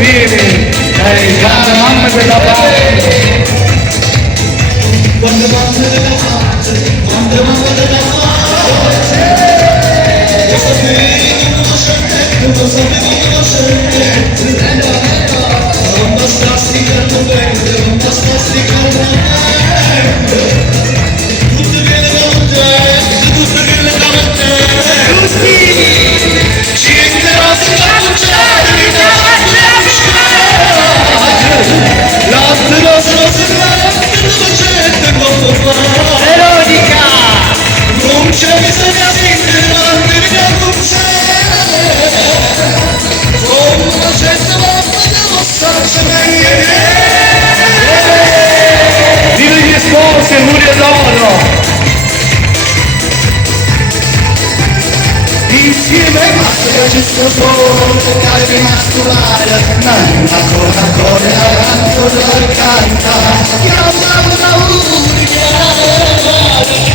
Vieni, cara mamma della parte. Quando mamma della parte, quando mamma della parte, lo sapevi conoscente, non bastasti per vendere, non bastasti per vendere, tutto viene da te, tutto viene da te, tutti, ci entrerò senza cucciare, Veronica! Non c'è bisogno di con una certa volta devo starci bene. Viva gli sposi e muri d'oro! Insieme basta che ci sto solo, cercare di masturare, ma una cosa avanzo da canta, chiama una unica,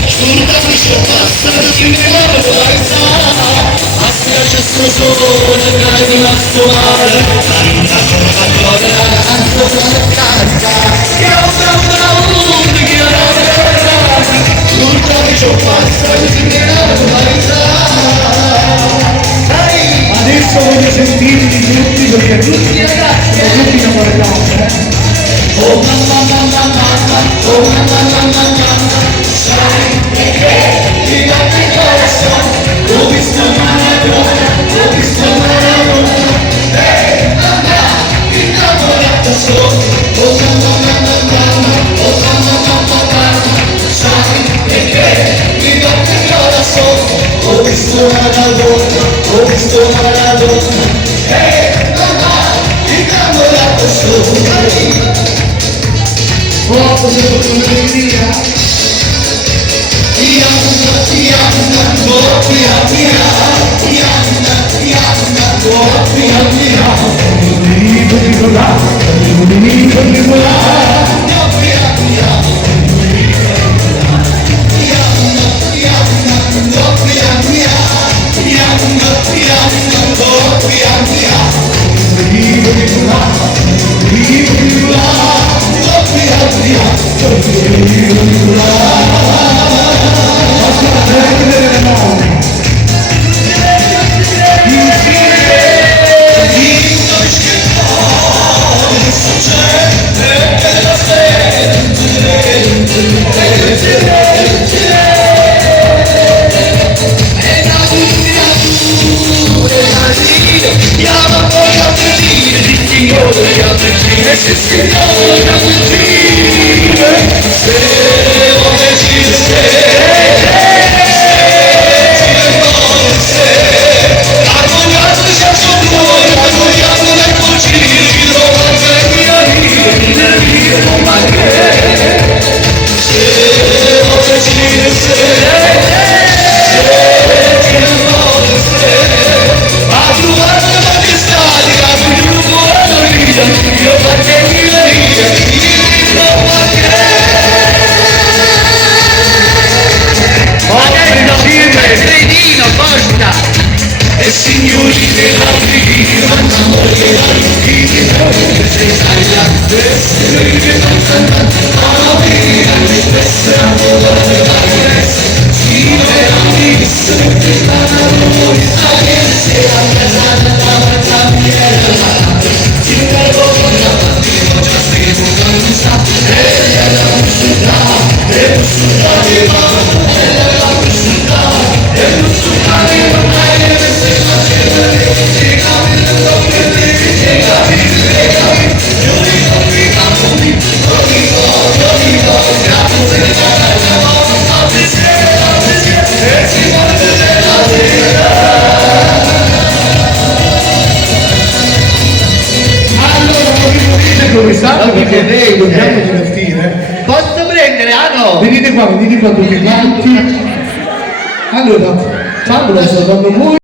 sulta mi c'è basta, ci muove la basta che ci sto solo, cercare di masturare, ma una cosa avanzo da canta, chiama una unica, sulta mi c'è basta, ci muove la Adesso voglio sentirli tutti perché tutti ragazzi sono tutti innamorati. Oh mamma mamma mamma, oh mamma mamma mamma, sai che ti batte il corazon, ho visto Maradona, ho visto Maradona, mamma, innamorata sono, oh mamma mamma mamma, oh mamma mamma mamma, sai che ti batte il corazon, ho visto Maradona, ho visto Maradona, mamma, innamorata sono. Oh, così come via, io perché mi Come sanno perché lei dobbiamo divertire. Posso prendere? Ah no! Venite qua tutti quanti. Allora, Sandro sto dando voi.